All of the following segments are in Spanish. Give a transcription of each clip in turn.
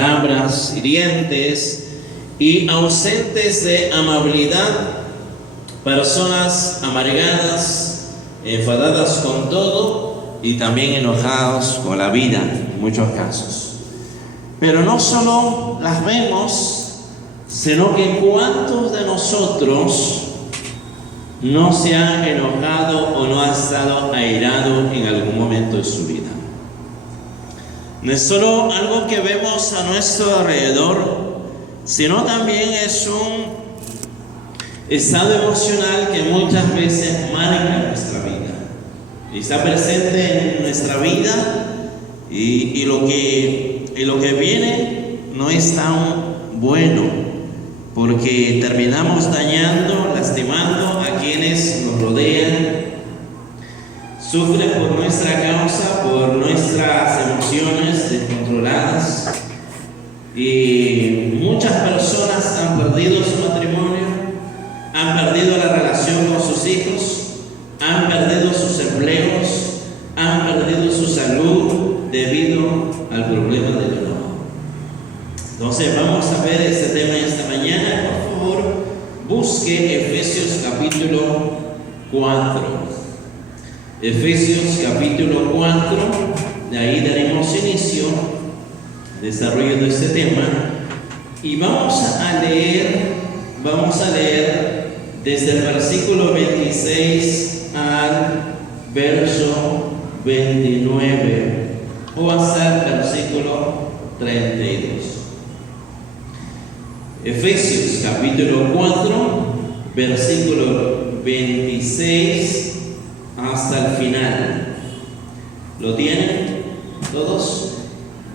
palabras hirientes y ausentes de amabilidad, personas amargadas, enfadadas con todo y también enojados con la vida en muchos casos. Pero no solo las vemos, sino que cuántos de nosotros no se ha enojado o no ha estado airado en algún momento de su vida. No es solo algo que vemos a nuestro alrededor, sino también es un estado emocional que muchas veces marca nuestra vida. Está presente en nuestra vida y lo que viene no es tan bueno, porque terminamos dañando, lastimando a quienes nos rodean. Sufren por nuestra causa, por nuestras emociones descontroladas, y muchas personas han perdido su matrimonio, han perdido la relación con sus hijos, han perdido sus empleos, han perdido su salud debido al problema del enojo. Entonces vamos a ver este tema esta mañana. Por favor, busque Efesios capítulo 4. Efesios capítulo 4, de ahí daremos inicio al desarrollo de este tema y vamos a leer desde el versículo 26 al verso 29 o hasta el versículo 32. Efesios capítulo 4, versículo 26 hasta el final. ¿Lo tienen todos?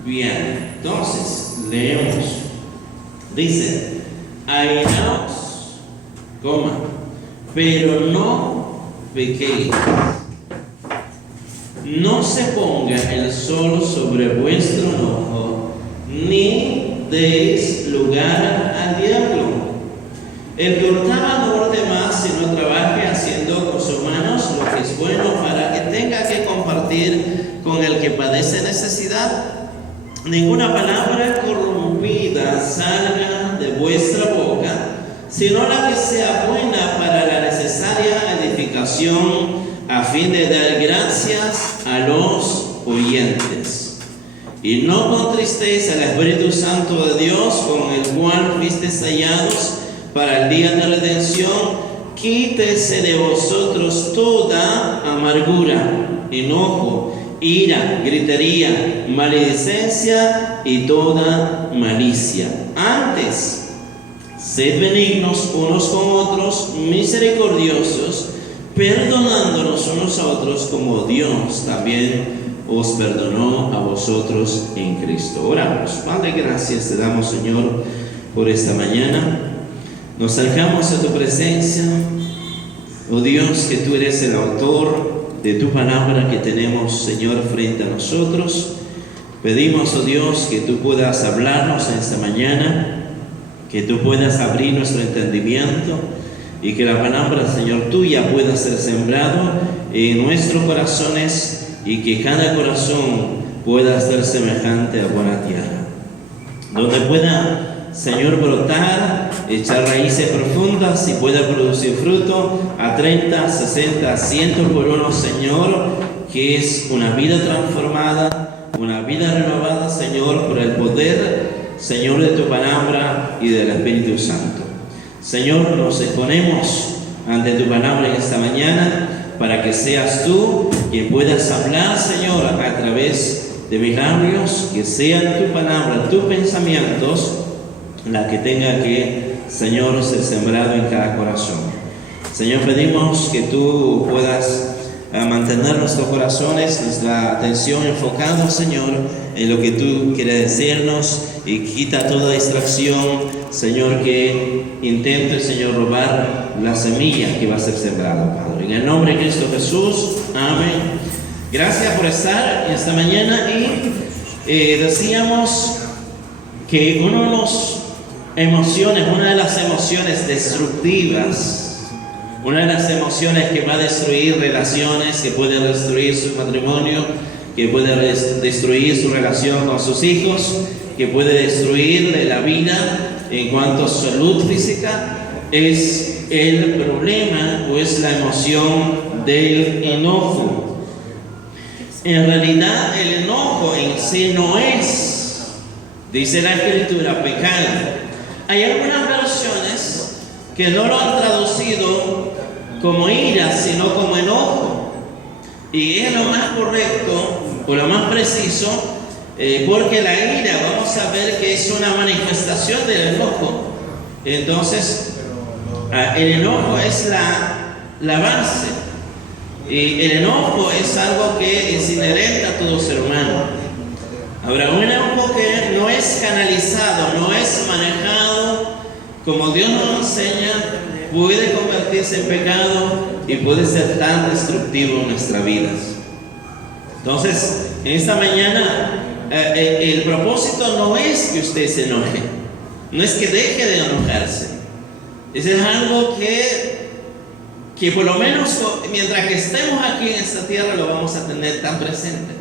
Bien, entonces leemos. Dice: airaos, pero no pequéis. No se ponga el sol sobre vuestro enojo, ni deis lugar al diablo. El que hurtaba no hurte más, sino trabaje haciendo con sus manos lo que es bueno, para que tenga que compartir con el que padece necesidad. Ninguna palabra corrompida salga de vuestra boca, sino la que sea buena para la necesaria edificación, a fin de dar gracias a los oyentes. Y no contristéis al Espíritu Santo de Dios, con el cual fuisteis sellados para el día de redención. Quítese de vosotros toda amargura, enojo, ira, gritería, maledicencia y toda malicia. Antes, sed benignos unos con otros, misericordiosos, perdonándonos unos a otros, como Dios también os perdonó a vosotros en Cristo. Oramos. Padre, gracias te damos, Señor, por esta mañana. Nos acercamos a tu presencia, oh Dios, que tú eres el autor de tu palabra que tenemos, Señor, frente a nosotros. Pedimos, oh Dios, que tú puedas hablarnos en esta mañana, que tú puedas abrir nuestro entendimiento y que la palabra, Señor, tuya pueda ser sembrado en nuestros corazones y que cada corazón pueda ser semejante a buena tierra, donde pueda, Señor, brotar, echar raíces profundas y pueda producir fruto a 30, 60, 100 por uno, Señor, que es una vida transformada, una vida renovada, Señor, por el poder, Señor, de tu palabra y del Espíritu Santo. Señor, nos exponemos ante tu palabra en esta mañana para que seas tú quien puedas hablar, Señor, a través de mis labios, que sea tu palabra, tus pensamientos, la que tenga que, Señor, ser sembrado en cada corazón. Señor, pedimos que tú puedas mantener nuestros corazones, nuestra atención enfocada, Señor, en lo que tú quieres decirnos, y quita toda distracción, Señor, que intente, Señor, robar la semilla que va a ser sembrada, Padre. En el nombre de Cristo Jesús, amén. Gracias por estar esta mañana y decíamos que una de las emociones destructivas, una de las emociones que va a destruir relaciones, que puede destruir su matrimonio, que puede destruir su relación con sus hijos, que puede destruirle la vida en cuanto a salud física, es el problema o es la emoción del enojo. En realidad el enojo en sí no es, dice la Escritura, pecado. Hay algunas versiones que no lo han traducido como ira, sino como enojo. Y es lo más correcto o lo más preciso, porque la ira, vamos a ver que es una manifestación del enojo. Entonces, el enojo es la base. Y el enojo es algo que es inherente a todo ser humano. Ahora, un enojo que no es canalizado, no es manejado como Dios nos enseña, puede convertirse en pecado y puede ser tan destructivo en nuestras vidas. Entonces, en esta mañana, el propósito no es que usted se enoje, no es que deje de enojarse. Eso es algo que por lo menos mientras que estemos aquí en esta tierra lo vamos a tener tan presente.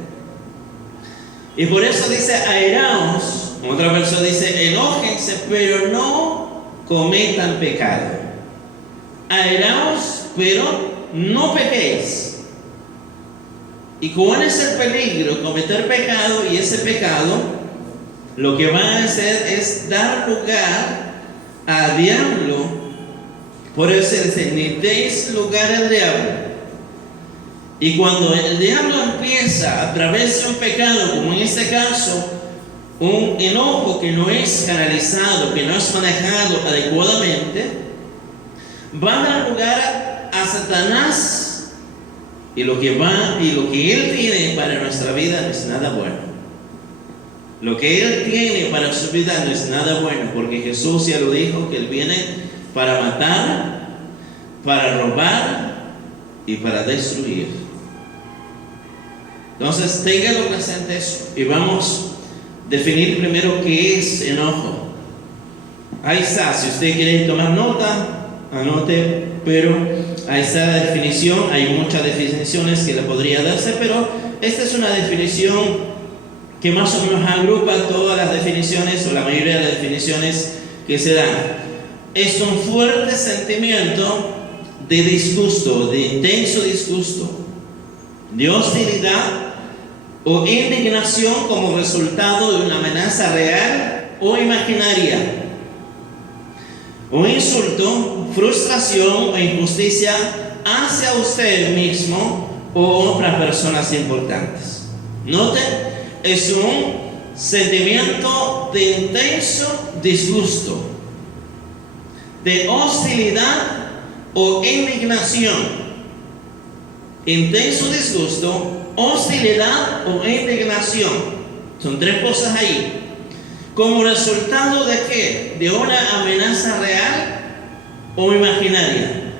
Y por eso dice airaos, otra versión dice enójense, pero no cometan pecado. Airaos, pero no pequéis. ¿Y cuál es el peligro? Cometer pecado, y ese pecado lo que va a hacer es dar lugar al diablo. Por eso dice, ni deis lugar al diablo. Y cuando el diablo empieza a través de un pecado, como en este caso, un enojo que no es canalizado, que no es manejado adecuadamente, va a dar lugar a Satanás. Y lo que él tiene para nuestra vida no es nada bueno. Lo que él tiene para su vida no es nada bueno, porque Jesús ya lo dijo, que él viene para matar, para robar y para destruir. Entonces, téngalo presente eso. Y vamos a definir primero qué es enojo. Ahí está, si usted quiere tomar nota, anote, pero ahí está la definición. Hay muchas definiciones que le podría darse, pero esta es una definición que más o menos agrupa todas las definiciones, o la mayoría de las definiciones que se dan. Es un fuerte sentimiento de disgusto, de intenso disgusto, de hostilidad o indignación como resultado de una amenaza real o imaginaria, un insulto, frustración o injusticia hacia usted mismo o otras personas importantes. Noten, es un sentimiento de intenso disgusto, de hostilidad o indignación. Intenso disgusto, hostilidad o indignación. Son tres cosas ahí. ¿Como resultado de qué? De una amenaza real o imaginaria.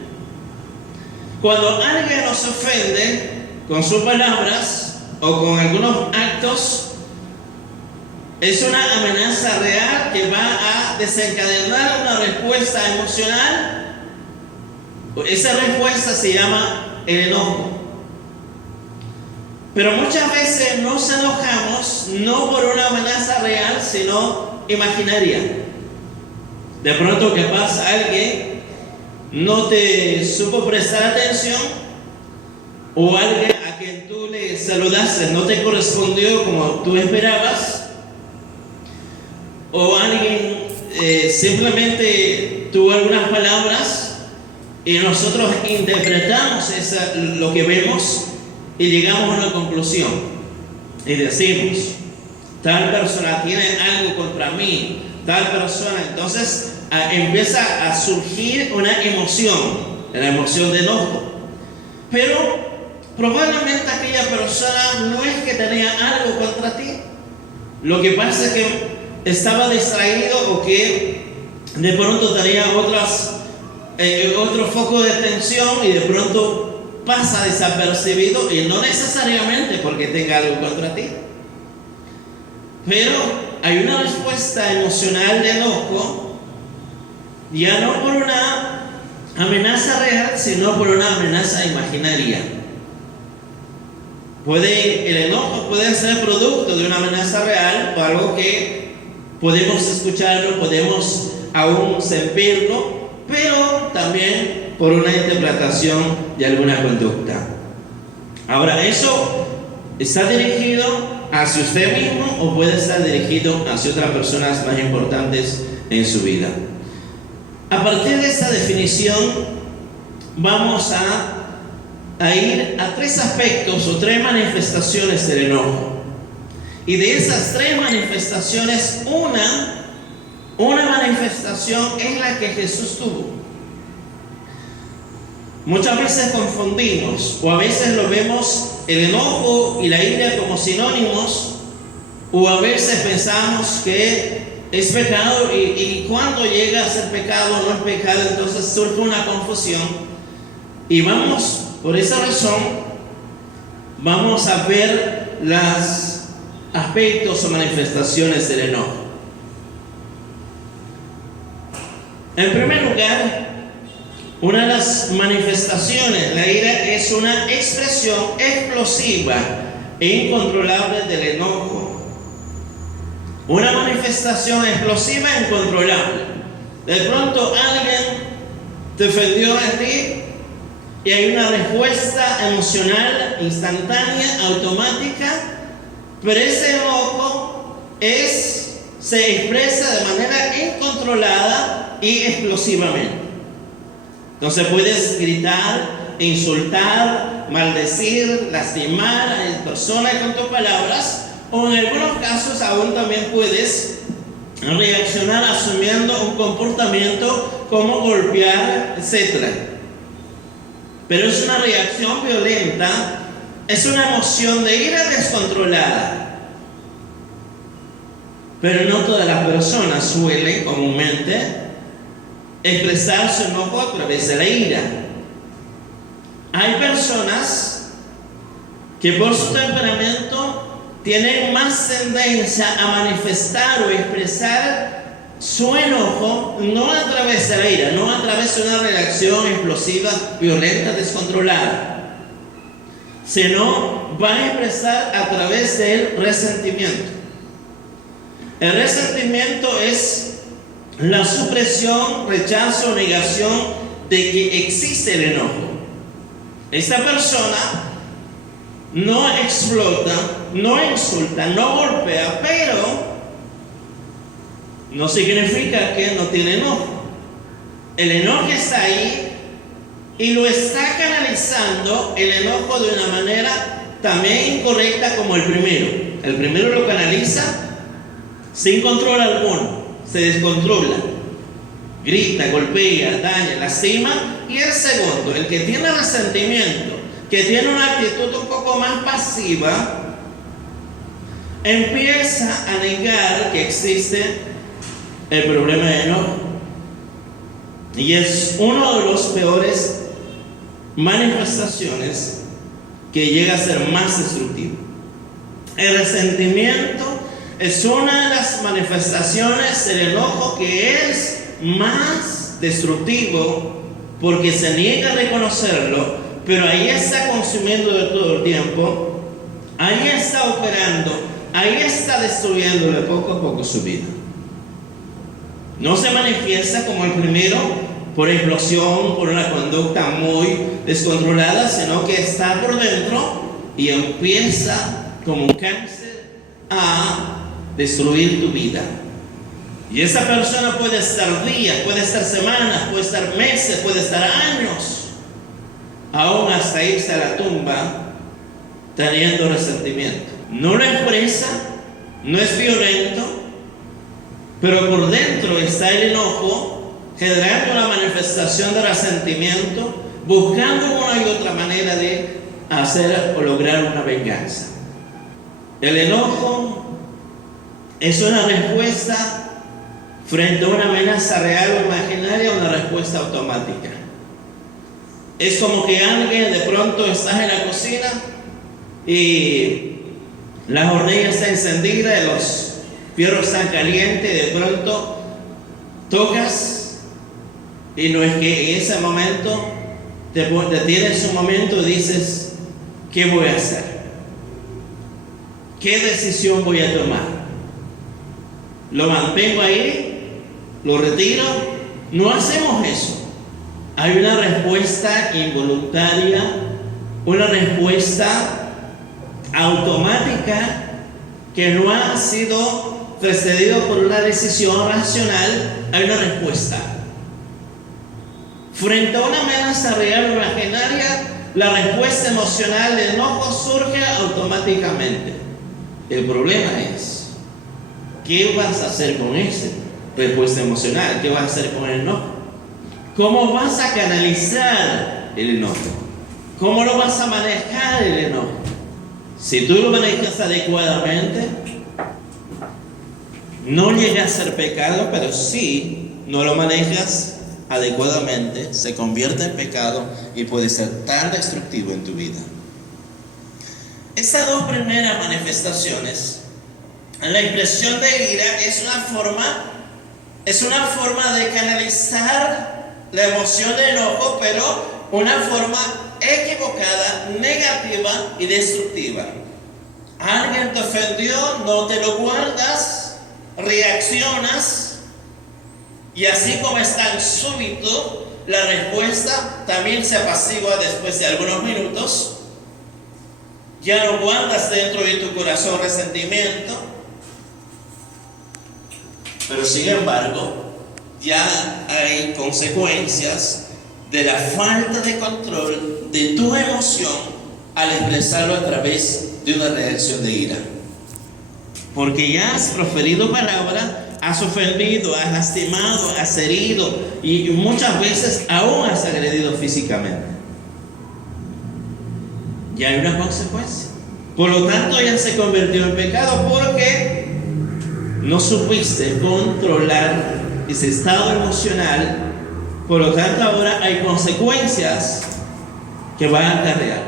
Cuando alguien nos ofende con sus palabras o con algunos actos, es una amenaza real que va a desencadenar una respuesta emocional. Esa respuesta se llama el enojo. Pero muchas veces nos enojamos no por una amenaza real, sino imaginaria. De pronto que pasa alguien, no te supo prestar atención, o alguien a quien tú le saludaste no te correspondió como tú esperabas, o alguien simplemente tuvo algunas palabras y nosotros interpretamos lo que vemos y llegamos a una conclusión y decimos, tal persona tiene algo contra mí, tal persona. Entonces empieza a surgir una emoción, la emoción de enojo. Pero probablemente aquella persona no es que tenía algo contra ti. Lo que pasa es que estaba distraído, o que de pronto tenía otro foco de atención y de pronto pasa desapercibido, y no necesariamente porque tenga algo contra ti. Pero hay una respuesta emocional de enojo, ya no por una amenaza real, sino por una amenaza imaginaria. El enojo puede ser producto de una amenaza real o algo que podemos escucharlo, podemos aún sentirlo, pero también por una interpretación de alguna conducta. Ahora, eso está dirigido hacia usted mismo o puede estar dirigido hacia otras personas más importantes en su vida. A partir de esta definición, vamos a ir a tres aspectos o tres manifestaciones del enojo. Y de esas tres manifestaciones, una manifestación es la que Jesús tuvo. Muchas veces confundimos, o a veces lo vemos el enojo y la ira como sinónimos, o a veces pensamos que es pecado y cuando llega a ser pecado o no es pecado, entonces surge una confusión. Y por esa razón, vamos a ver los aspectos o manifestaciones del enojo. En primer lugar, una de las manifestaciones, la ira, es una expresión explosiva e incontrolable del enojo. Una manifestación explosiva e incontrolable. De pronto alguien te ofendió a ti y hay una respuesta emocional instantánea, automática, pero ese enojo se expresa de manera incontrolada y explosivamente. Entonces puedes gritar, insultar, maldecir, lastimar a la persona con tus palabras, o en algunos casos aún también puedes reaccionar asumiendo un comportamiento como golpear, etc. Pero es una reacción violenta, es una emoción de ira descontrolada. Pero no todas las personas suelen comúnmente expresar su enojo a través de la ira. Hay personas que por su temperamento tienen más tendencia a manifestar o expresar su enojo no a través de la ira, no a través de una reacción explosiva, violenta, descontrolada, sino van a expresar a través del resentimiento. El resentimiento es la supresión, rechazo, negación de que existe el enojo. Esta persona no explota, no insulta, no golpea, pero no significa que no tiene enojo. El enojo está ahí y lo está canalizando el enojo de una manera también incorrecta como el primero. El primero lo canaliza sin control alguno, se descontrola, grita, golpea, daña, lastima. Y el segundo, el que tiene resentimiento, que tiene una actitud un poco más pasiva, empieza a negar que existe el problema de enojo. Y es uno de los peores manifestaciones que llega a ser más destructivo. El resentimiento es una de las manifestaciones del enojo que es más destructivo porque se niega a reconocerlo, pero ahí está consumiendo de todo el tiempo, ahí está operando, ahí está destruyéndole poco a poco su vida. No se manifiesta como el primero por explosión, por una conducta muy descontrolada, sino que está por dentro y empieza como un cáncer a destruir tu vida. Y esa persona puede estar días, puede estar semanas, puede estar meses, puede estar años, aún hasta irse a la tumba teniendo resentimiento. No lo expresa, no es violento, pero por dentro está el enojo, generando una manifestación de resentimiento, buscando una y otra manera de hacer o lograr una venganza. El enojo es una respuesta frente a una amenaza real o imaginaria, una respuesta automática. Es como que alguien de pronto estás en la cocina y la hornilla está encendida y los fierros están calientes y de pronto tocas y no es que en ese momento te detienes un momento y dices, ¿qué voy a hacer? ¿qué decisión voy a tomar? ¿Lo mantengo ahí? ¿Lo retiro? No hacemos eso. Hay una respuesta involuntaria, una respuesta automática que no ha sido precedido por una decisión racional. Hay una respuesta. Frente a una amenaza real o imaginaria, la respuesta emocional de enojo surge automáticamente. El problema es, ¿qué vas a hacer con esa respuesta emocional? ¿Qué vas a hacer con el enojo? ¿Cómo vas a canalizar el enojo? ¿Cómo lo vas a manejar el enojo? Si tú lo manejas adecuadamente, no llega a ser pecado, pero si no lo manejas adecuadamente, se convierte en pecado y puede ser tan destructivo en tu vida. Estas dos primeras manifestaciones, la expresión de ira es una forma de canalizar la emoción de enojo, pero una forma equivocada, negativa y destructiva. Alguien te ofendió, no te lo guardas, reaccionas, y así como es tan súbito, la respuesta también se apacigua después de algunos minutos. Ya no guardas dentro de tu corazón resentimiento, pero sin embargo, ya hay consecuencias de la falta de control de tu emoción al expresarlo a través de una reacción de ira. Porque ya has proferido palabra, has ofendido, has lastimado, has herido y muchas veces aún has agredido físicamente. Ya hay una consecuencia. Por lo tanto, ya se convirtió en pecado porque no supiste controlar ese estado emocional. Por lo tanto, ahora hay consecuencias que van a acarrear.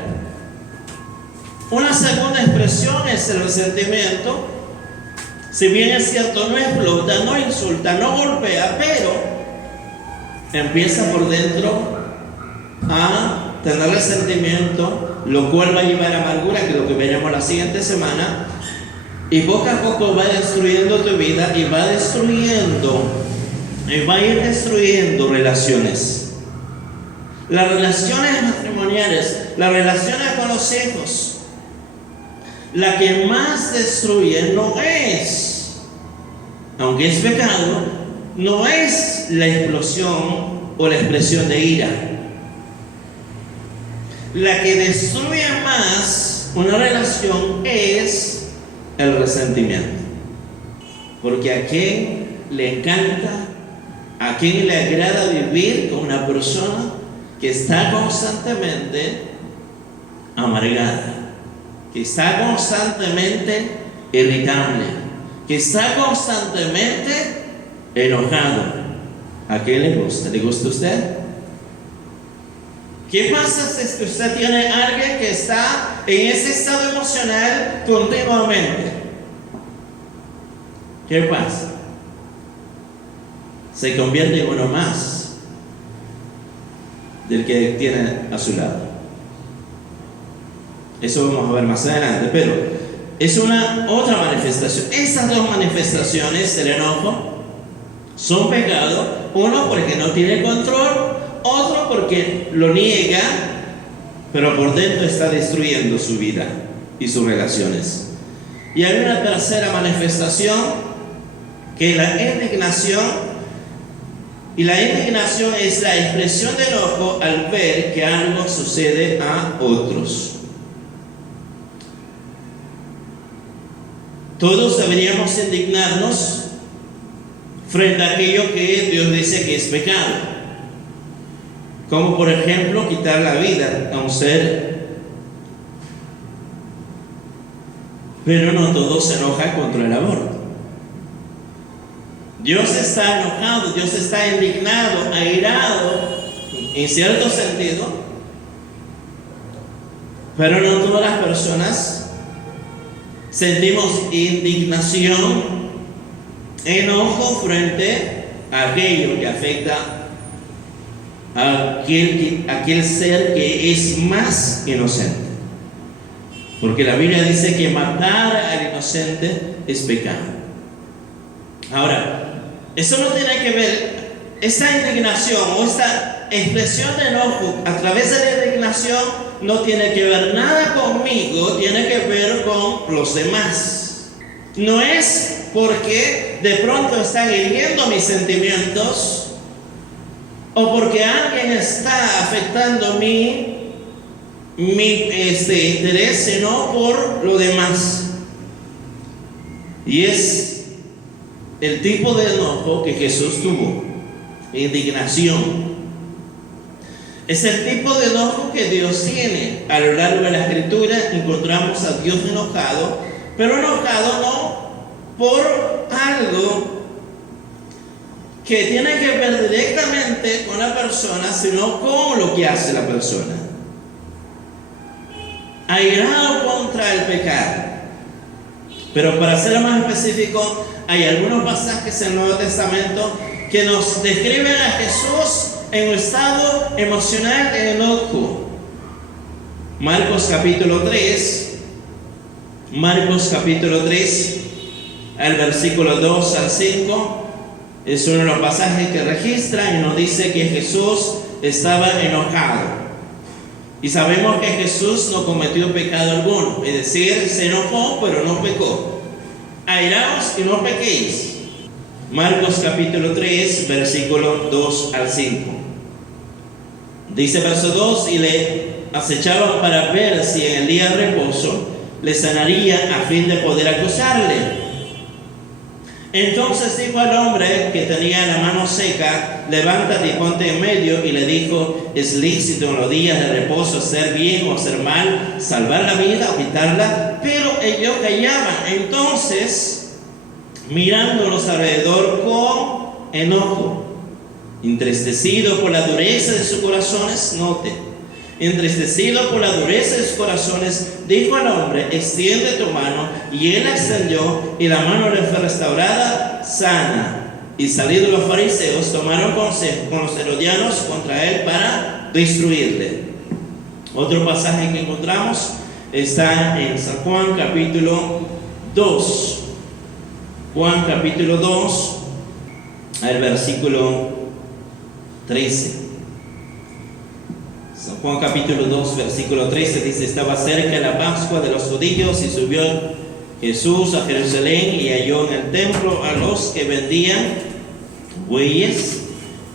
Una segunda expresión es el resentimiento. Si bien es cierto, no explota, no insulta, no golpea, pero empieza por dentro a tener resentimiento, lo cual va a llevar a amargura, que es lo que veremos la siguiente semana, y poco a poco va destruyendo tu vida y va a ir destruyendo relaciones. Las relaciones matrimoniales, las relaciones con los hijos, la que más destruye no es, aunque es pecado, no es la explosión o la expresión de ira. La que destruye más una relación es el resentimiento. Porque a quien le encanta, a quien le agrada vivir con una persona que está constantemente amargada, que está constantemente irritable, que está constantemente enojado. ¿A quién le gusta? ¿Le gusta a usted? ¿Qué pasa si usted tiene a alguien que está en ese estado emocional continuamente? ¿Qué pasa? Se convierte en uno más del que tiene a su lado. Eso vamos a ver más adelante, pero es una otra manifestación. Estas dos manifestaciones del enojo son pecado. Uno porque no tiene control, otro porque lo niega, pero por dentro está destruyendo su vida y sus relaciones. Y hay una tercera manifestación, que es la indignación. Y la indignación es la expresión de enojo al ver que algo sucede a otros. Todos deberíamos indignarnos frente a aquello que Dios dice que es pecado. Como por ejemplo quitar la vida a un ser. Pero no todos se enojan contra el aborto. Dios está enojado, Dios está indignado, airado, en cierto sentido, pero no todas las personas sentimos indignación, enojo frente a aquello que afecta a aquel ser que es más inocente. Porque la Biblia dice que matar al inocente es pecado. Ahora, eso no tiene que ver, esta indignación o esta expresión de enojo a través de la indignación no tiene que ver nada conmigo, tiene que ver con los demás. No es porque de pronto están hiriendo mis sentimientos o porque alguien está afectando mi interés, sino por lo demás. Y es el tipo de enojo que Jesús tuvo, indignación. Es el tipo de enojo que Dios tiene. A lo largo de la Escritura encontramos a Dios enojado, pero enojado no por algo que tiene que ver directamente con la persona, sino con lo que hace la persona. Airado contra el pecado. Pero para ser más específico, hay algunos pasajes en el Nuevo Testamento que nos describen a Jesús en un estado emocional de enojo. Marcos capítulo 3, al versículo 2 al 5, es uno de los pasajes que registra y nos dice que Jesús estaba enojado. Y sabemos que Jesús no cometió pecado alguno, es decir, se enojó pero no pecó. Airaos y no pequéis. Marcos capítulo 3, versículo 2 al 5. Dice verso 2: y le acechaban para ver si en el día de reposo le sanaría a fin de poder acusarle. Entonces dijo al hombre que tenía la mano seca: levántate y ponte en medio. Y le dijo: es lícito en los días de reposo hacer bien o hacer mal, salvar la vida o quitarla. Pero ellos callaban. Entonces, mirándolos alrededor con enojo, entristecido por la dureza de sus corazones, note, entristecido por la dureza de sus corazones, dijo al hombre: extiende tu mano. Y él la extendió, y la mano le fue restaurada sana. Y salidos los fariseos, tomaron consejo con los herodianos contra él para destruirle. Otro pasaje que encontramos está en San Juan capítulo 2. Juan capítulo 2, al versículo 13. San Juan capítulo 2, versículo 13 dice: estaba cerca la Pascua de los judíos, y subió Jesús a Jerusalén y halló en el templo a los que vendían bueyes,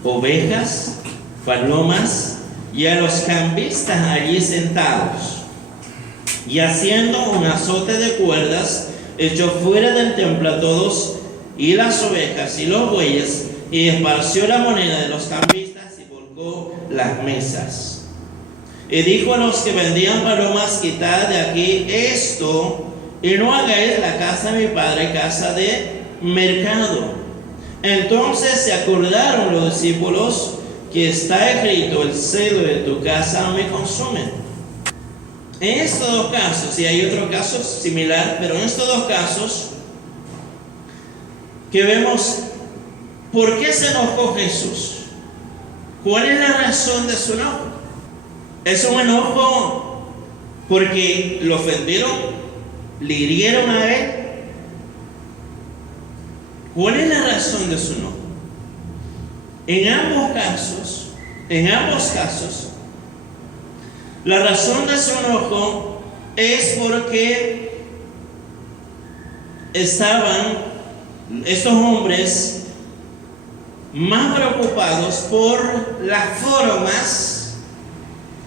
ovejas, palomas, y a los cambistas allí sentados. Y haciendo un azote de cuerdas, echó fuera del templo a todos, y las ovejas y los bueyes, y esparció la moneda de los cambistas y volcó las mesas. Y dijo a los que vendían palomas: quitad de aquí esto, y no hagáis la casa de mi padre casa de mercado. Entonces se acordaron los discípulos que está escrito: el celo de tu casa me consume. En estos dos casos, y hay otro caso similar, pero en estos dos casos que vemos por qué se enojó Jesús. ¿Cuál es la razón de su enojo? ¿Es un enojo porque lo ofendieron, le hirieron a él? ¿Cuál es la razón de su enojo? En ambos casos, la razón de su enojo es porque estaban estos hombres más preocupados por las formas.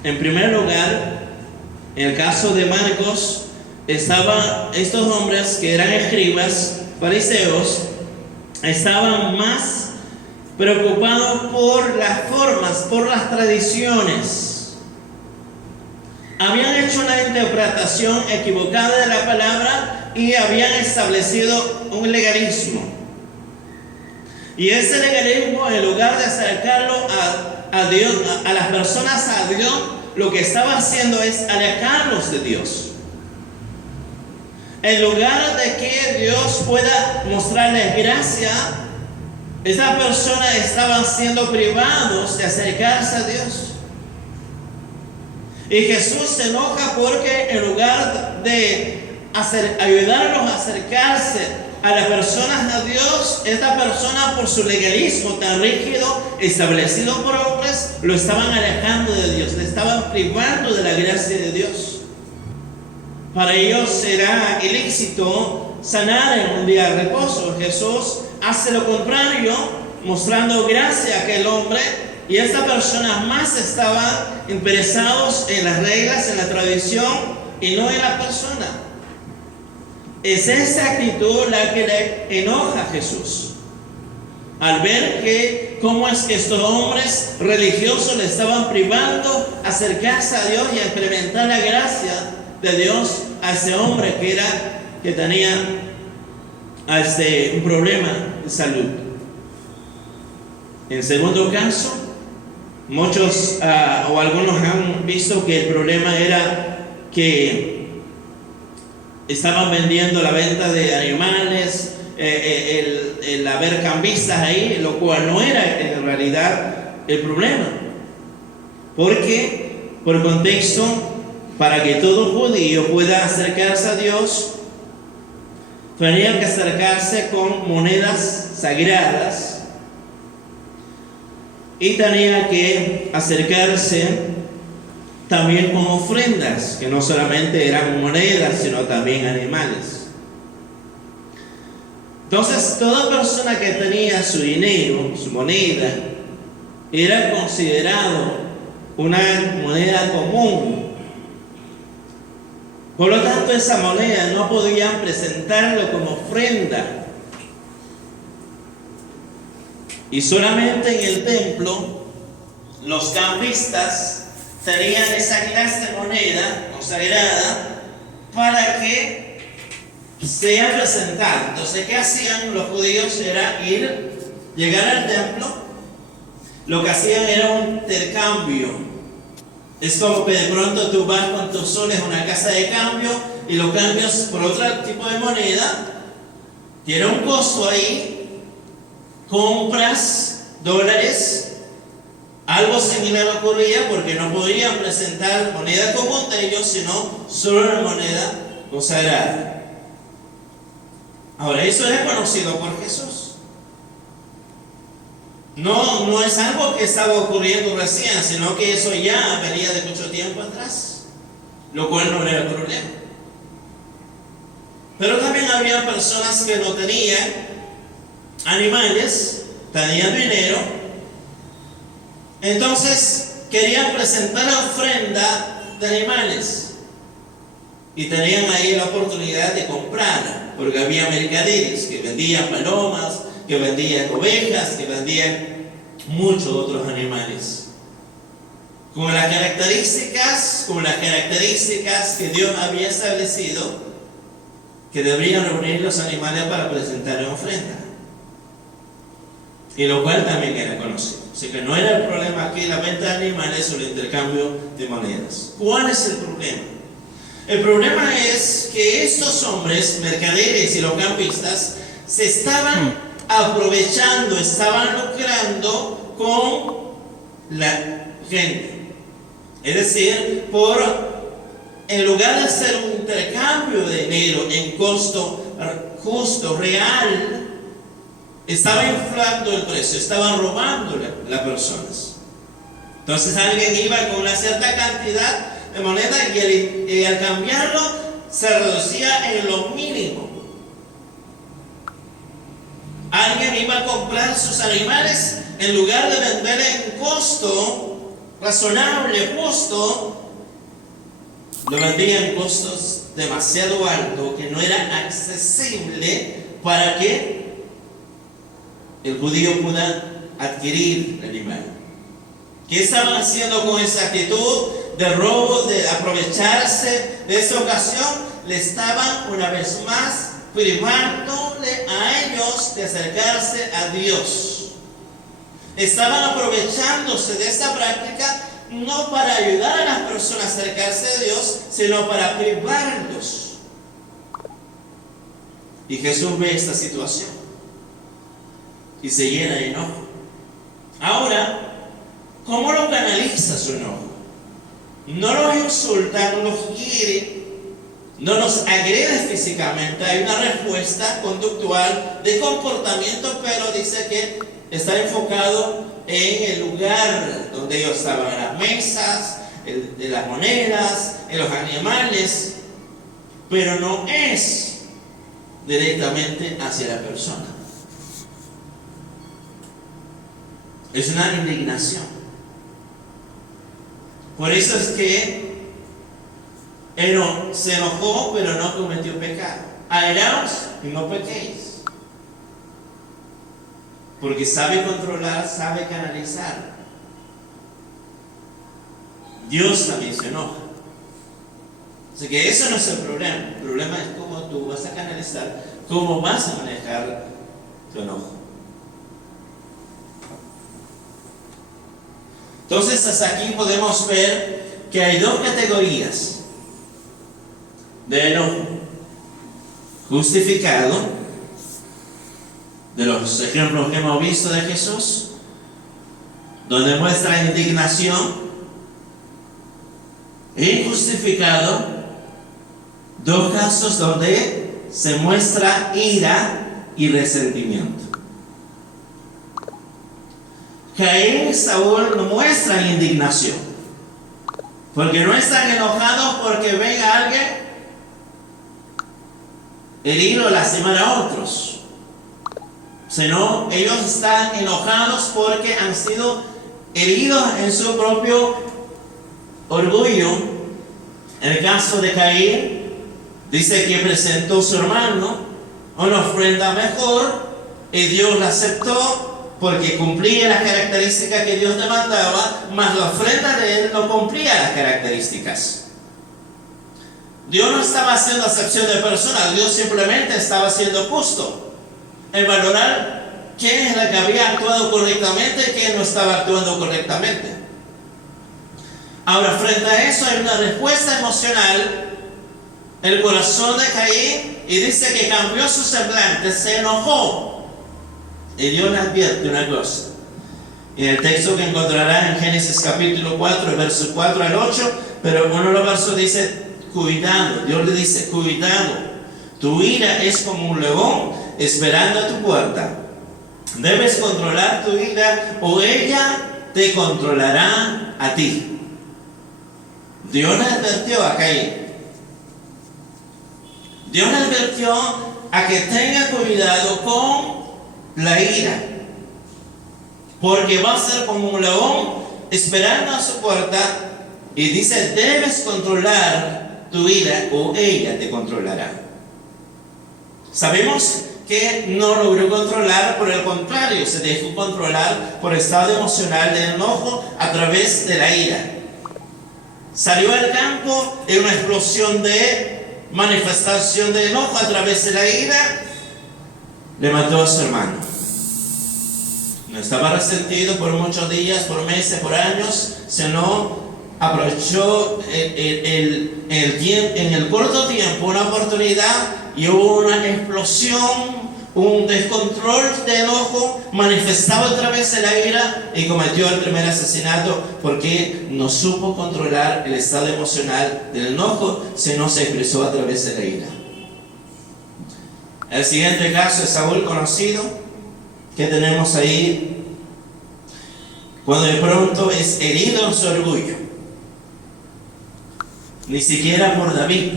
En primer lugar, en el caso de Marcos, estaban estos hombres que eran escribas, fariseos, estaban más preocupados por las formas, por las tradiciones. Habían hecho una interpretación equivocada de la palabra y habían establecido un legalismo. Y ese legalismo, en lugar de acercarlo a Dios, a las personas a Dios, lo que estaba haciendo es alejarlos de Dios. En lugar de que Dios pueda mostrarles gracia, estas personas estaban siendo privados de acercarse a Dios. Y Jesús se enoja porque en lugar de ayudarlos a acercarse a las personas a Dios, esta persona, por su legalismo tan rígido establecido por hombres, lo estaban alejando de Dios, le estaban privando de la gracia de Dios. Para ellos era ilícito sanar en un día de reposo. Jesús hace lo contrario, mostrando gracia a aquel hombre, y estas personas más estaban interesados en las reglas, en la tradición y no en la persona. Es esa actitud la que le enoja a Jesús, al ver que cómo es que estos hombres religiosos le estaban privando acercarse a Dios y a experimentar la gracia de Dios a ese hombre que tenía un problema de salud. En segundo caso, muchos o algunos han visto que el problema era que estaban vendiendo la venta de animales, el haber cambistas ahí, lo cual no era en realidad el problema. Porque, por contexto, para que todo judío pueda acercarse a Dios, tenía que acercarse con monedas sagradas y tenía que acercarse también con ofrendas, que no solamente eran monedas, sino también animales. Entonces, toda persona que tenía su dinero, su moneda, era considerado una moneda común. Por lo tanto, esa moneda no podían presentarlo como ofrenda. Y solamente en el templo, los cambistas tenían esa clase de moneda consagrada para que sea presentada. Entonces, ¿qué hacían los judíos? Era llegar al templo. Lo que hacían era un intercambio. Es como que de pronto tú vas con tus soles a una casa de cambio y lo cambias por otro tipo de moneda. Tiene un costo ahí. Compras dólares. Algo similar ocurría porque no podían presentar moneda común de ellos, sino solo la moneda consagrada. Ahora, eso es conocido por Jesús. No es algo que estaba ocurriendo recién, sino que eso ya venía de mucho tiempo atrás, lo cual no era el problema. Pero también había personas que no tenían animales, tenían dinero, entonces querían presentar la ofrenda de animales y tenían ahí la oportunidad de comprar, porque había mercaderes que vendían palomas, que vendían ovejas, que vendían muchos otros animales, con las características que Dios había establecido, que deberían reunir los animales para presentar en ofrenda, y lo cual también era conocido. Así que no era el problema aquí la venta de animales o el intercambio de monedas. ¿Cuál es el problema? El problema es que estos hombres, mercaderes y los cambistas, se estaban aprovechando, estaban lucrando con la gente. Es decir, en lugar de hacer un intercambio de dinero en costo justo, real, estaban inflando el precio, estaban robando las personas. Entonces alguien iba con una cierta cantidad de moneda y al cambiarlo se reducía en lo mínimo. Alguien iba a comprar sus animales, en lugar de venderle en costo razonable, justo, lo vendía en costos demasiado altos, que no era accesible para que el judío pueda adquirir el animal. ¿Qué estaban haciendo con esa actitud de robo, de aprovecharse de esta ocasión? Le estaban una vez más privándole a ellos de acercarse a Dios. Estaban aprovechándose de esta práctica no para ayudar a las personas a acercarse a Dios, sino para privarlos. Y Jesús ve esta situación y se llena de enojo. Ahora, ¿cómo lo canaliza su enojo? no los insulta, no los hiere, no los agrede físicamente. Hay una respuesta conductual de comportamiento, pero dice que está enfocado en el lugar donde ellos estaban, en las mesas, de las monedas, en los animales, pero no es directamente hacia la persona. Es una indignación. Por eso es que él se enojó, pero no cometió pecado. Airaos y no pequéis. Porque sabe controlar, sabe canalizar. Dios también se enoja. Así que eso no es el problema. El problema es cómo tú vas a canalizar, cómo vas a manejar tu enojo. Entonces, hasta aquí podemos ver que hay dos categorías de enojo: justificado, de los ejemplos que hemos visto de Jesús, donde muestra indignación, e injustificado, dos casos donde se muestra ira y resentimiento. Caín y Saúl no muestran indignación, porque no están enojados porque venga alguien herido o lastimar a otros, sino ellos están enojados porque han sido heridos en su propio orgullo. En el caso de Caín, dice que presentó a su hermano una ofrenda mejor y Dios la aceptó porque cumplía las características que Dios demandaba, mas la ofrenda de él no cumplía las características. Dios no estaba haciendo acepción de personas, Dios simplemente estaba siendo justo en valorar quién es la que había actuado correctamente y quién no estaba actuando correctamente. Ahora, frente a eso hay una respuesta emocional en el corazón de Caín, y dice que cambió su semblante, se enojó. Y Dios le advierte una cosa. En el texto que encontrará en Génesis capítulo 4, verso 4 al 8, pero uno de los versos dice, cuidado. Dios le dice, cuidado. Tu ira es como un león esperando a tu puerta. Debes controlar tu ira o ella te controlará a ti. Dios le advirtió a Caín. Dios le advirtió a que tenga cuidado con la ira, porque va a ser como un león esperando a su puerta, y dice, debes controlar tu ira o ella te controlará. Sabemos que no logró controlar, por el contrario, se dejó controlar por el estado emocional de enojo a través de la ira. Salió al campo en una explosión de manifestación de enojo a través de la ira, le mató a su hermano. No estaba resentido por muchos días, por meses, por años, sino aprovechó en el corto tiempo una oportunidad y hubo una explosión, un descontrol de enojo manifestado a través de la ira, y cometió el primer asesinato porque no supo controlar el estado emocional del enojo, sino se expresó a través de la ira. El siguiente caso es Saúl, conocido, que tenemos ahí, cuando de pronto es herido en su orgullo. Ni siquiera por David.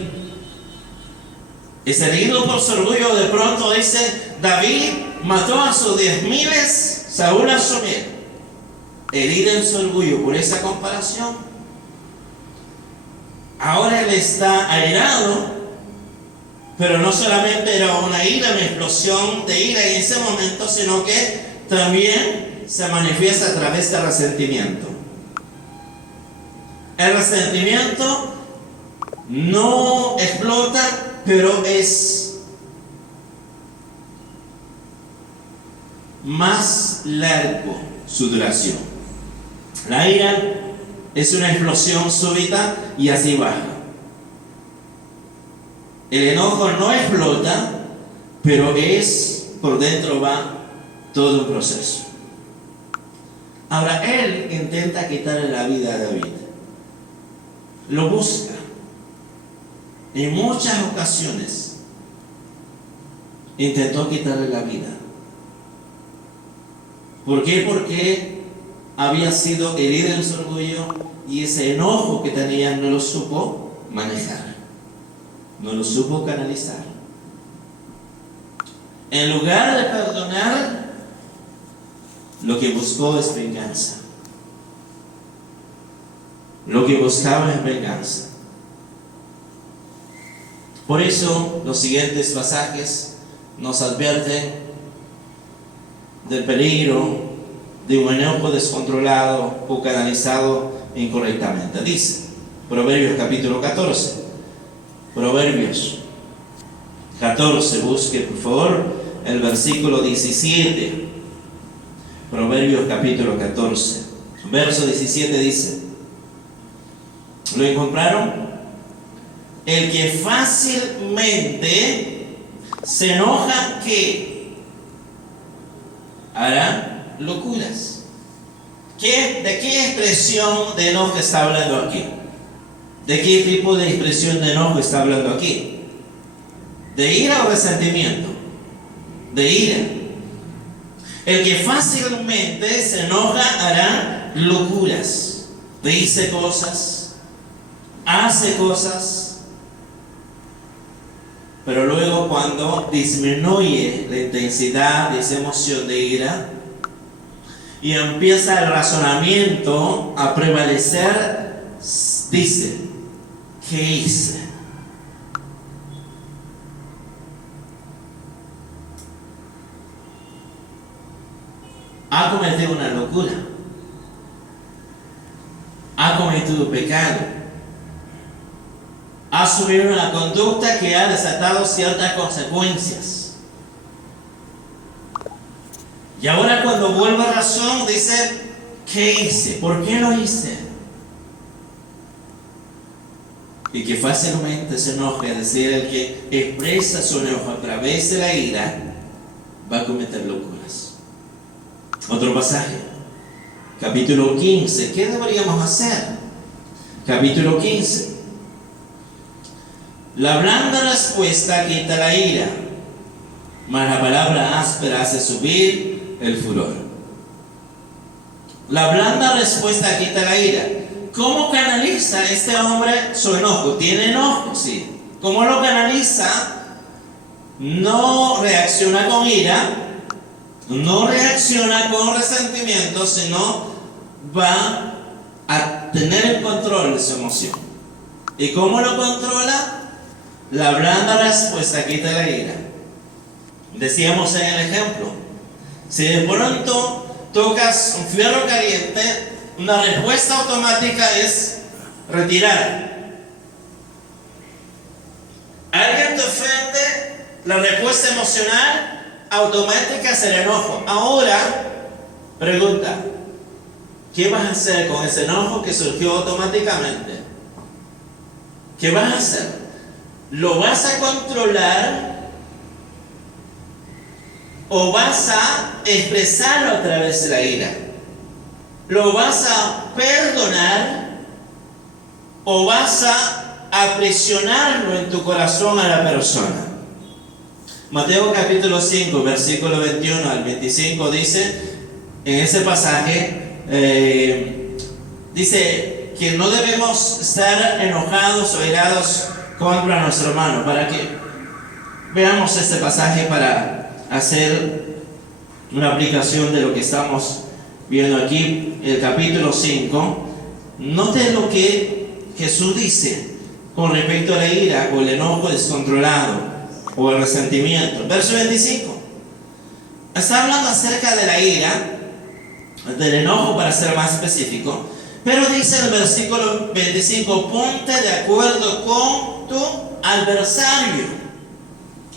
Es herido por su orgullo. De pronto dice, David mató a sus 10,000, Saúl a su 1,000. Herido en su orgullo por esa comparación. Ahora él está airado, pero no solamente era una ira, una explosión de ira en ese momento, sino que también se manifiesta a través del resentimiento. El resentimiento no explota, pero es más largo su duración. La ira es una explosión súbita y así baja. El enojo no explota, pero por dentro va todo un proceso. Ahora, él intenta quitarle la vida a David. lo busca. En muchas ocasiones intentó quitarle la vida. ¿Por qué? Porque había sido herido en su orgullo y ese enojo que tenía no lo supo manejar, no lo supo canalizar. En lugar de perdonar, lo que buscó es venganza. Lo que buscaba es venganza. Por eso los siguientes pasajes nos advierten del peligro de un enojo descontrolado o canalizado incorrectamente. Dice Proverbios capítulo 14. Proverbios 14, busque por favor el versículo 17. Proverbios capítulo 14, verso 17 dice: ¿lo encontraron? El que fácilmente se enoja, ¿qué? Hará locuras. ¿De qué expresión de enojo está hablando aquí? ¿De qué tipo de expresión de enojo está hablando aquí? ¿De ira o resentimiento? De ira. El que fácilmente se enoja hará locuras. Dice cosas, hace cosas, pero luego cuando disminuye la intensidad de esa emoción de ira y empieza el razonamiento a prevalecer, dice: ¿qué hice? Ha cometido una locura, ha cometido pecado, ha asumido una conducta que ha desatado ciertas consecuencias. Y ahora cuando vuelve a razón dice: ¿qué hice? ¿Por qué lo hice? Y que fácilmente se enoja, es decir, el que expresa su enojo a través de la ira va a cometer locuras. Otro pasaje, capítulo 15. ¿Qué deberíamos hacer? Capítulo 15. La blanda respuesta quita la ira, mas la palabra áspera hace subir el furor. La blanda respuesta quita la ira. ¿Cómo canaliza este hombre su enojo? ¿Tiene enojo? Sí. ¿Cómo lo canaliza? No reacciona con ira, no reacciona con resentimiento, sino va a tener el control de su emoción. ¿Y cómo lo controla? La blanda respuesta quita la ira. Decíamos en el ejemplo, si de pronto tocas un fierro caliente, una respuesta automática es retirar. Alguien te ofende, la respuesta emocional automática es el enojo. Ahora, pregunta: ¿qué vas a hacer con ese enojo que surgió automáticamente? ¿Qué vas a hacer? ¿Lo vas a controlar o vas a expresarlo a través de la ira? ¿Lo vas a perdonar o vas a aprisionarlo en tu corazón a la persona? Mateo capítulo 5, versículo 21 al 25 dice, en ese pasaje, dice que no debemos estar enojados o irados contra nuestro hermano. Para que veamos este pasaje para hacer una aplicación de lo que estamos viendo aquí, el capítulo 5. Note lo que Jesús dice con respecto a la ira o el enojo descontrolado o el resentimiento. Verso 25. Está hablando acerca de la ira, del enojo para ser más específico, pero dice en el versículo 25: ponte de acuerdo con tu adversario.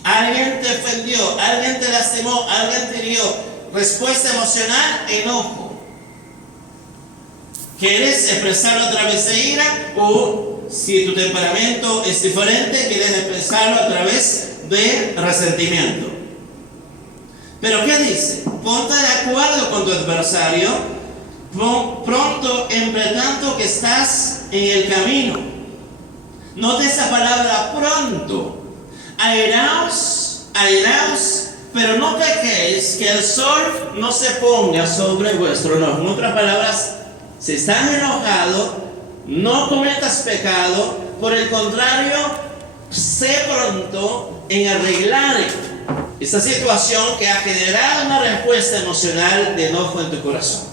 Alguien te ofendió, alguien te lastimó, alguien te hirió. Respuesta emocional: enojo. ¿Quieres expresarlo a través de ira? O si tu temperamento es diferente, quieres expresarlo a través de resentimiento. Pero ¿qué dice? Ponte de acuerdo con tu adversario pronto, entre tanto que estás en el camino, Nota esa palabra pronto. Airaos, pero no pequéis, que el sol no se ponga sobre vuestro enojo. En otras palabras, si estás enojado, no cometas pecado. Por el contrario, sé pronto en arreglar esa situación que ha generado una respuesta emocional de enojo en tu corazón.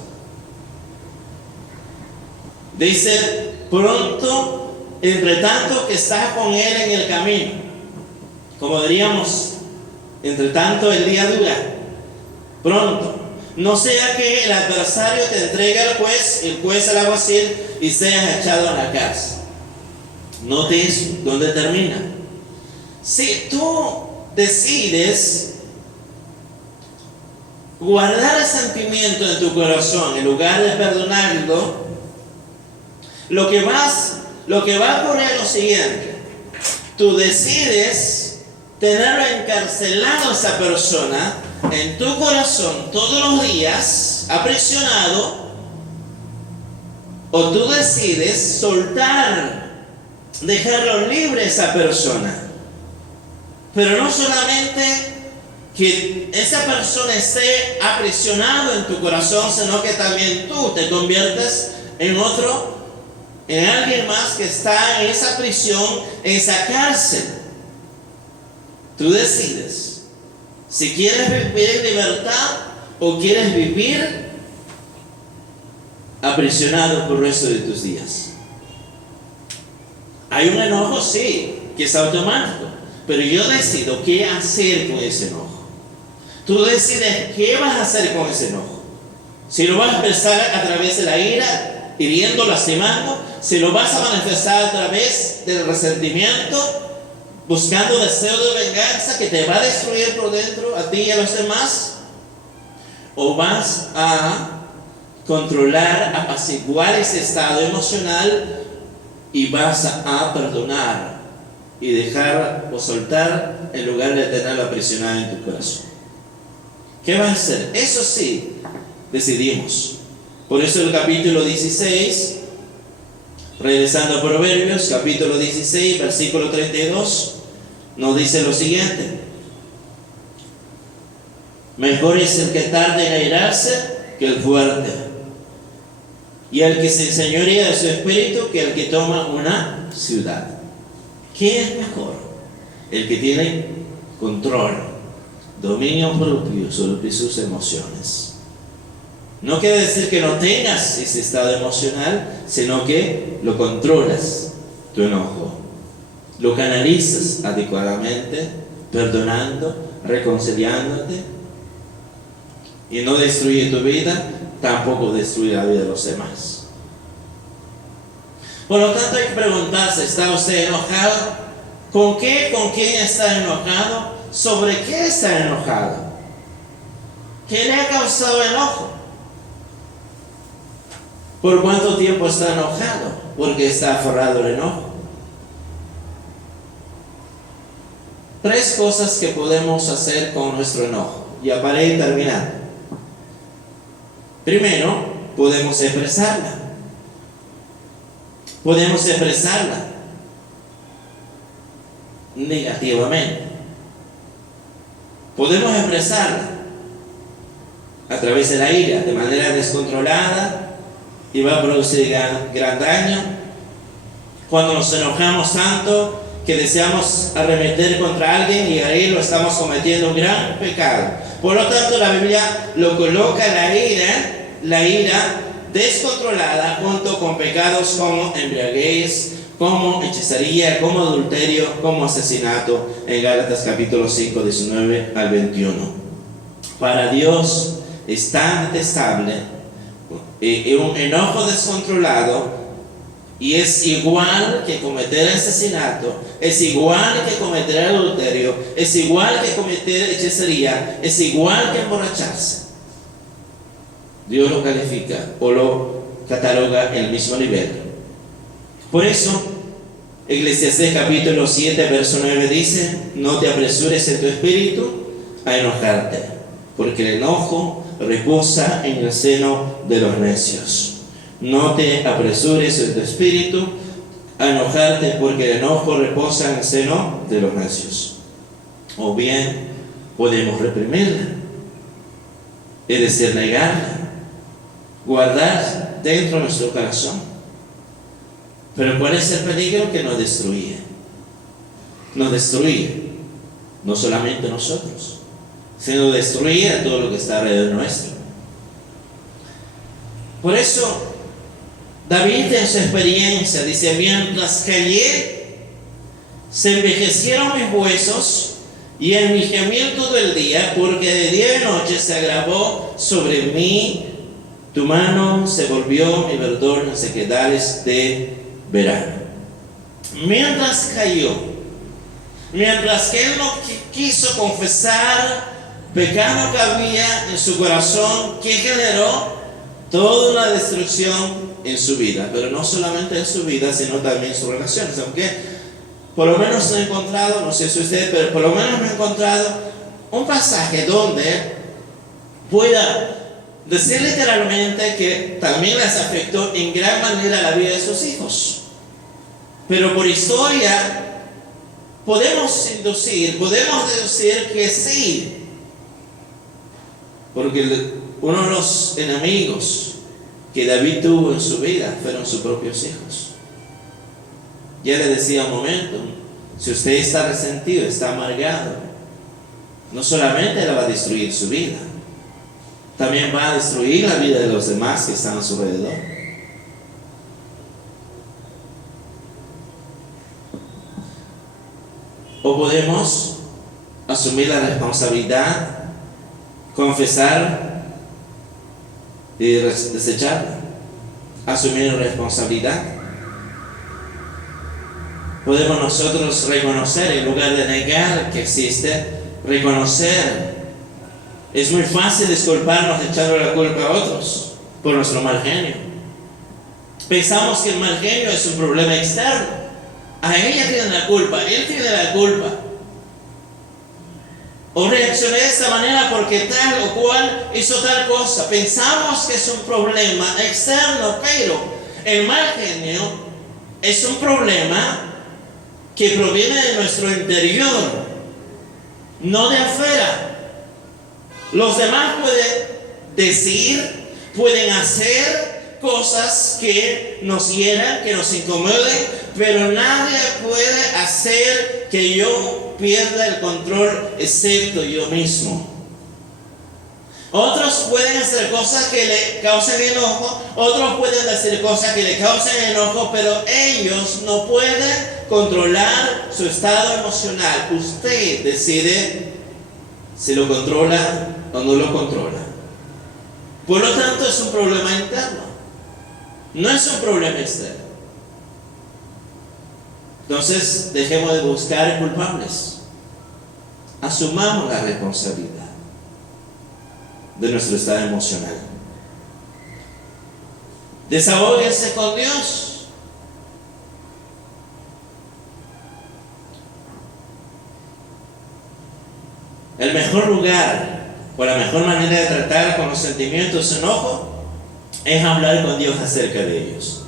Dice, pronto, entre tanto que estás con él en el camino. Como diríamos, entre tanto el día dura. Pronto. No sea que el adversario te entregue al juez, el juez al alguacil y seas echado a la cárcel. Note eso, ¿dónde termina? Si tú decides guardar el sentimiento en tu corazón en lugar de perdonarlo, lo que va a ocurrir es lo siguiente: tú decides tenerlo encarcelado a esa persona en tu corazón todos los días, aprisionado, o tú decides soltar, dejarlo libre a esa persona. Pero no solamente que esa persona esté aprisionado en tu corazón, sino que también tú te conviertes en alguien más que está en esa prisión, en esa cárcel. Tú decides si quieres vivir en libertad o quieres vivir aprisionado por el resto de tus días. Hay un enojo, sí, que es automático, pero yo decido qué hacer con ese enojo. Tú decides qué vas a hacer con ese enojo. Si lo vas a expresar a través de la ira, hiriendo, lastimando, si lo vas a manifestar a través del resentimiento, buscando deseo de venganza que te va a destruir por dentro a ti y a los demás, o vas a controlar, apaciguar ese estado emocional y vas a perdonar y dejar o soltar en lugar de tenerlo aprisionado en tu corazón. ¿Qué vas a hacer? Eso sí, decidimos. Por eso el capítulo 16, regresando a Proverbios, capítulo 16, versículo 32, nos dice lo siguiente: mejor es el que tarde en airarse que el fuerte, y el que se enseñorea de su espíritu que el que toma una ciudad. ¿Qué es mejor? El que tiene control, dominio propio sobre sus emociones. No quiere decir que no tengas ese estado emocional, sino que lo controlas, tu enojo. Lo canalizas adecuadamente, perdonando, reconciliándote, y no destruye tu vida, tampoco destruye la vida de los demás. Por lo tanto, hay que preguntarse: ¿está usted enojado? ¿Con qué? ¿Con quién está enojado? ¿Sobre qué está enojado? ¿Qué le ha causado enojo? ¿Por cuánto tiempo está enojado? Porque está aferrado al enojo. 3 cosas que podemos hacer con nuestro enojo. Ya para ir terminando. Primero, podemos expresarla. Podemos expresarla negativamente. Podemos expresarla a través de la ira, de manera descontrolada, y va a producir gran daño. Cuando nos enojamos tanto que deseamos arremeter contra alguien y ahí lo estamos cometiendo un gran pecado. Por lo tanto, la Biblia lo coloca la ira descontrolada junto con pecados como embriaguez, como hechicería, como adulterio, como asesinato, en Gálatas capítulo 5, 19 al 21. Para Dios es tan detestable un enojo descontrolado, y es igual que cometer asesinato, es igual que cometer adulterio, es igual que cometer hechicería, es igual que emborracharse. Dios lo califica o lo cataloga en el mismo nivel. Por eso, Eclesiastés capítulo 7, verso 9 dice: no te apresures en tu espíritu a enojarte, porque el enojo reposa en el seno de los necios. No te apresures en tu espíritu a enojarte porque el enojo reposa en el seno de los necios. O bien podemos reprimirla, es decir, negarla, guardar dentro de nuestro corazón. Pero ¿cuál es el peligro? Que nos destruye. Nos destruye, no solamente nosotros, sino destruye a todo lo que está alrededor nuestro. Por eso, David en su experiencia dice: mientras callé, se envejecieron mis huesos y en mi gemiento del día, porque de día y noche se agravó sobre mí tu mano, se volvió mi verdor en sequedades de verano. Mientras cayó, mientras que él no quiso confesar pecado que había en su corazón, que generó toda una destrucción en su vida, pero no solamente en su vida, sino también en sus relaciones. Aunque por lo menos he encontrado, no sé si usted, pero por lo menos me he encontrado un pasaje donde pueda decir literalmente que también les afectó en gran manera la vida de sus hijos. Pero por historia podemos deducir que sí, porque uno de los enemigos que David tuvo en su vida fueron sus propios hijos. Ya le decía un momento, si usted está resentido, está amargado, no solamente le va a destruir su vida, también va a destruir la vida de los demás que están a su alrededor. O podemos asumir la responsabilidad, confesar y desecharla. Asumir responsabilidad. Podemos nosotros reconocer, en lugar de negar que existe, reconocer. Es muy fácil disculparnos echando la culpa a otros por nuestro mal genio. Pensamos que el mal genio es un problema externo. A ella tiene la culpa, él tiene la culpa. O reaccioné de esta manera porque tal o cual hizo tal cosa. Pensamos que es un problema externo, pero el mal genio es un problema que proviene de nuestro interior, no de afuera. Los demás pueden decir, pueden hacer cosas que nos hieran, que nos incomoden, pero nadie puede hacer que yo pierda el control excepto yo mismo. Otros pueden hacer cosas que le causen enojo, otros pueden decir cosas que le causen enojo, pero ellos no pueden controlar su estado emocional. Usted decide si lo controla o no lo controla. Por lo tanto, es un problema interno, no es un problema externo. Entonces, dejemos de buscar culpables. Asumamos la responsabilidad de nuestro estado emocional. Desahóguese con Dios. El mejor lugar o la mejor manera de tratar con los sentimientos de enojo es hablar con Dios acerca de ellos.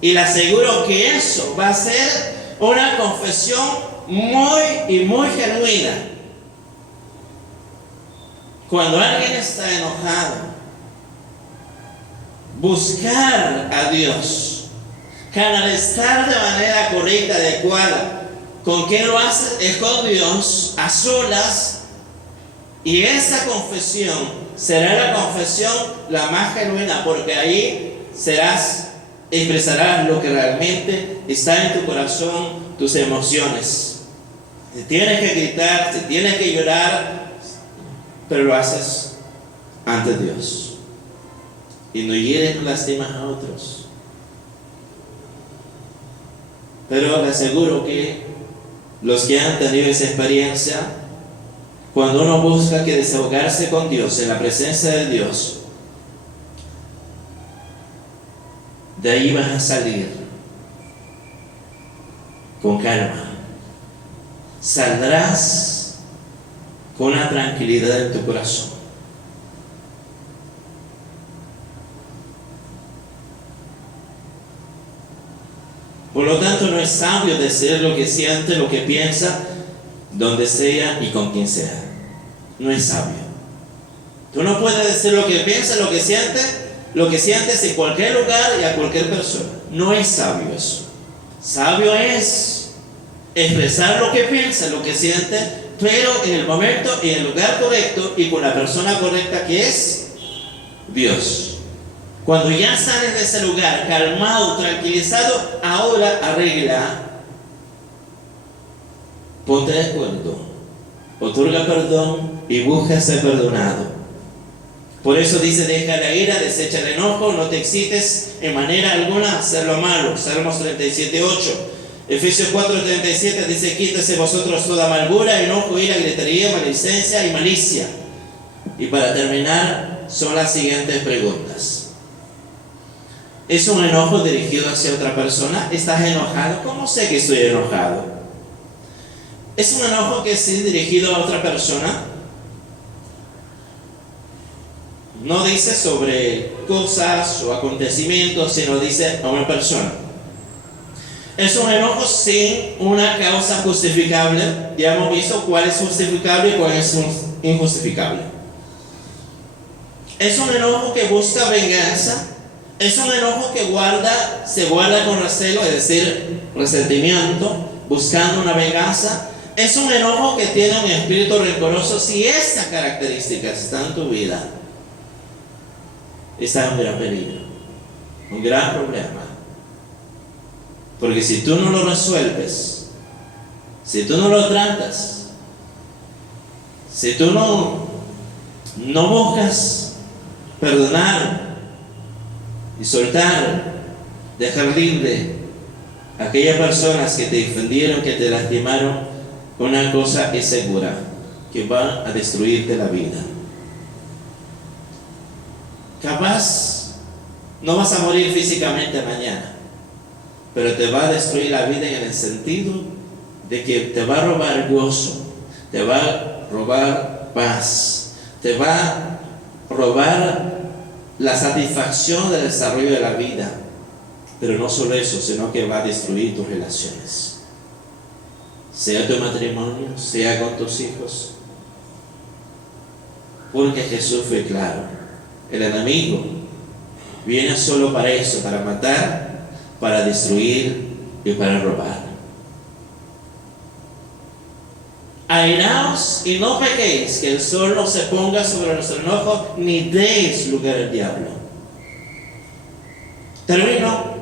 Y le aseguro que eso va a ser una confesión muy genuina. Cuando alguien está enojado, buscar a Dios, canalizar de manera correcta, adecuada. ¿Con quién lo hace? Es con Dios, a solas. Y esa confesión será la confesión la más genuina, porque ahí expresarás lo que realmente está en tu corazón, tus emociones. Si tienes que gritar, si tienes que llorar, pero lo haces ante Dios. Y no hieres ni lastimas a otros. Pero le aseguro que los que han tenido esa experiencia, cuando uno busca que desahogarse con Dios, en la presencia de Dios, de ahí vas a salir con calma. Saldrás con la tranquilidad en tu corazón. Por lo tanto, no es sabio decir lo que siente, lo que piensa, donde sea y con quien sea. No es sabio. Tú no puedes decir lo que piensas, lo que sientes en cualquier lugar y a cualquier persona. No es sabio eso. Sabio es expresar lo que piensa, lo que siente, pero en el momento, en el lugar correcto y con la persona correcta, que es Dios. Cuando ya sales de ese lugar calmado, tranquilizado, ahora arregla, ponte de acuerdo, otorga perdón y busca ser perdonado. Por eso dice: deja la ira, desecha el enojo, no te excites en manera alguna a hacer lo malo. Salmos 37:8. Efesios 4:37 dice: quítese vosotros toda amargura, enojo, ira, gritería, maledicencia y malicia. Y para terminar, son las siguientes preguntas. ¿Es un enojo dirigido hacia otra persona? ¿Estás enojado? ¿Cómo sé que estoy enojado? ¿Es un enojo que es dirigido a otra persona? No dice sobre cosas o acontecimientos, sino dice a una persona. Es un enojo sin una causa justificable. Ya hemos visto cuál es justificable y cuál es injustificable. Es un enojo que busca venganza. Es un enojo que se guarda con recelo, es decir, resentimiento, buscando una venganza. Es un enojo que tiene un espíritu rencoroso. Si esta característica está en tu vida, está en un gran peligro, un gran problema. Porque si tú no lo resuelves, si tú no lo tratas, si tú no buscas perdonar y soltar, dejar libre a aquellas personas que te ofendieron, que te lastimaron, una cosa es segura: que va a destruirte la vida. Capaz no vas a morir físicamente mañana, pero te va a destruir la vida en el sentido de que te va a robar gozo, te va a robar paz, te va a robar la satisfacción del desarrollo de la vida. Pero no solo eso, sino que va a destruir tus relaciones, sea tu matrimonio, sea con tus hijos. Porque Jesús fue claro: el enemigo viene solo para eso, para matar, para destruir y para robar. Airaos y no pequéis, que el sol no se ponga sobre nuestro enojo, ni deis lugar al diablo. Termino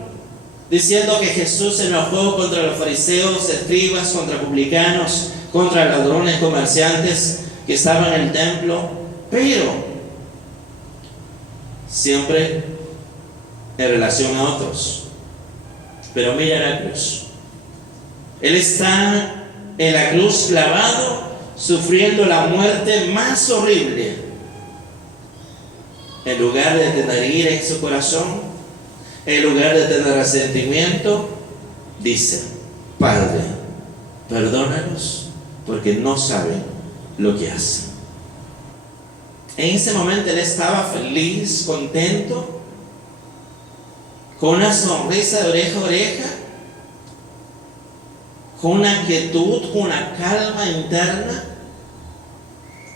diciendo que Jesús se enojó contra los fariseos, escribas, contra publicanos, contra ladrones, comerciantes que estaban en el templo, pero siempre en relación a otros. Pero mira la cruz. Él está en la cruz clavado, sufriendo la muerte más horrible. En lugar de tener ira en su corazón, en lugar de tener resentimiento, dice: Padre, perdónalos, porque no saben lo que hacen. En ese momento él estaba feliz, contento, con una sonrisa de oreja a oreja, con una quietud, con una calma interna.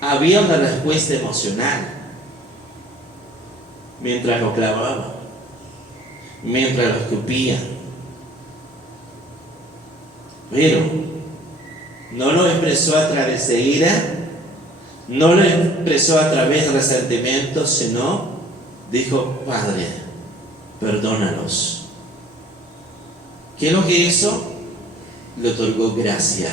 Había una respuesta emocional mientras lo clavaban, mientras lo escupían. Pero no lo expresó a través de ira, no lo expresó a través de resentimiento, sino dijo: Padre, perdónalos. ¿Qué es lo que hizo? Le otorgó gracia.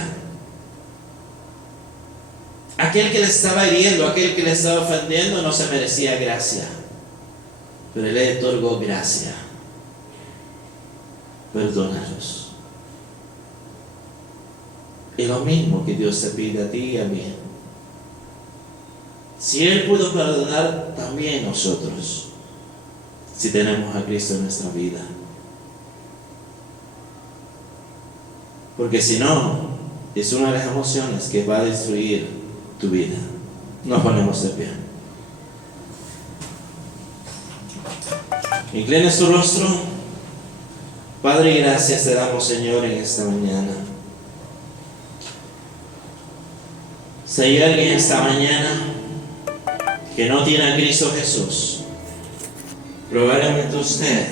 Aquel que le estaba hiriendo, aquel que le estaba ofendiendo, no se merecía gracia, pero él le otorgó gracia. Perdónalos. Es lo mismo que Dios te pide a ti y a mí. Si Él pudo perdonar, también nosotros, si tenemos a Cristo en nuestra vida. Porque si no, es una de las emociones que va a destruir tu vida. Nos ponemos de pie. Incline su rostro. Padre, gracias te damos, Señor, en esta mañana. Si hay alguien esta mañana que no tiene a Cristo Jesús, probablemente usted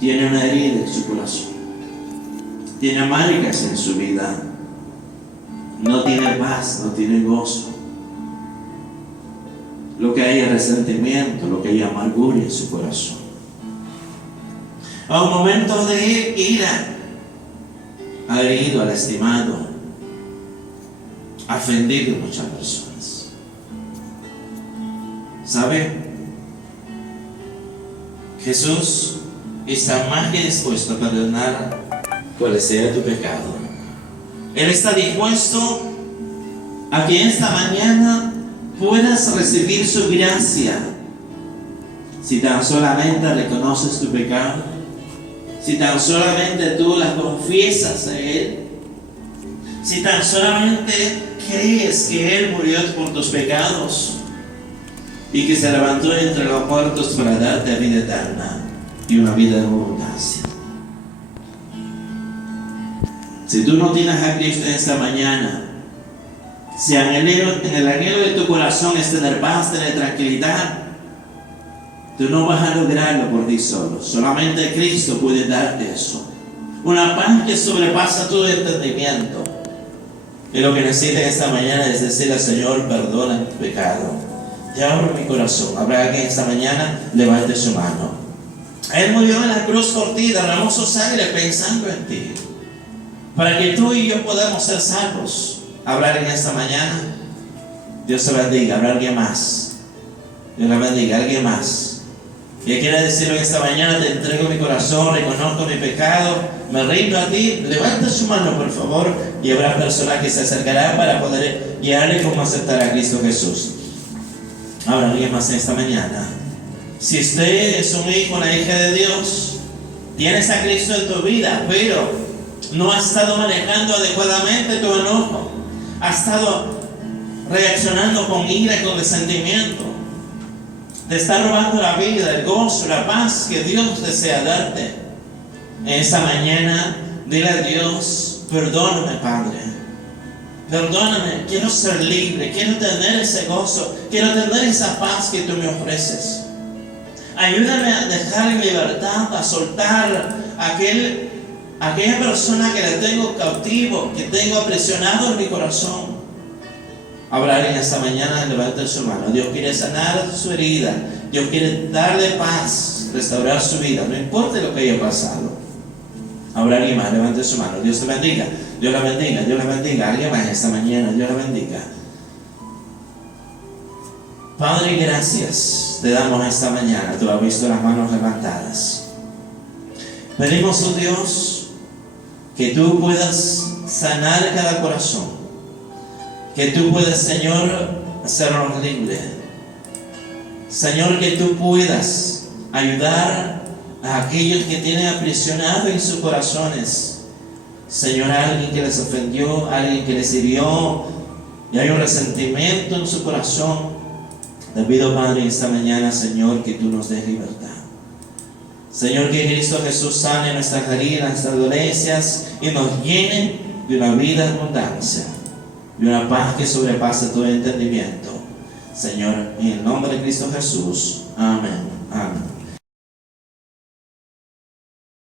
tiene una herida en su corazón, tiene marcas en su vida, no tiene paz, no tiene gozo. Lo que hay es resentimiento, lo que hay amargura en su corazón. A un momento de ira, ha herido, ha lastimado, ha ofendido a muchas personas. ¿Sabe? Jesús está más que dispuesto a perdonar cual sea tu pecado. Él está dispuesto a que esta mañana puedas recibir su gracia. Si tan solamente reconoces tu pecado, si tan solamente tú las confiesas a Él, si tan solamente crees que Él murió por tus pecados y que se levantó entre los muertos para darte vida eterna y una vida de abundancia. Si tú no tienes a Cristo en esta mañana, si en el anhelo de tu corazón es tener paz, tener tranquilidad, tú no vas a lograrlo por ti solo. Solamente Cristo puede darte eso. Una paz que sobrepasa todo entendimiento. Y lo que necesitas esta mañana es decirle al Señor, perdona mi pecado. Te abro mi corazón. Habrá alguien esta mañana, levante su mano. Él murió en la cruz por ti, derramó su sangre pensando en ti, para que tú y yo podamos ser salvos. ¿Habrá alguien esta mañana? Dios te bendiga. ¿Habrá alguien más? Dios la bendiga. ¿Alguien más? Y quiere decirlo esta mañana, te entrego mi corazón, reconozco mi pecado, me rindo a ti. Levanta su mano, por favor, y habrá personas que se acercarán para poder guiarle cómo aceptar a Cristo Jesús. Ahora, alguien más esta mañana. Si usted es un hijo, una hija de Dios, tienes a Cristo en tu vida, pero no has estado manejando adecuadamente tu enojo, has estado reaccionando con ira y con resentimiento, te está robando la vida, el gozo, la paz que Dios desea darte. En esta mañana, dile a Dios, perdóname, Padre. Perdóname, quiero ser libre, quiero tener ese gozo, quiero tener esa paz que tú me ofreces. Ayúdame a dejar en libertad, a soltar aquella persona que la tengo cautivo, que tengo aprisionado en mi corazón. Habrá alguien esta mañana, levante su mano. Dios quiere sanar su herida. Dios quiere darle paz, restaurar su vida, no importa lo que haya pasado. Habrá alguien más, levante su mano. Dios te bendiga. Dios la bendiga. Dios la bendiga. Alguien más esta mañana, Dios la bendiga. Padre, gracias te damos esta mañana. Tú has visto las manos levantadas. Pedimos, oh Dios, que tú puedas sanar cada corazón. Que tú puedas, Señor, hacernos libre. Señor, que tú puedas ayudar a aquellos que tienen aprisionado en sus corazones. Señor, a alguien que les ofendió, a alguien que les hirió, y hay un resentimiento en su corazón. Te pido, Padre, esta mañana, Señor, que tú nos des libertad. Señor, que Cristo Jesús sane nuestras heridas, nuestras dolencias y nos llene de una vida de abundancia, de una paz que sobrepasa todo entendimiento. Señor, en el nombre de Cristo Jesús. Amén. Amén.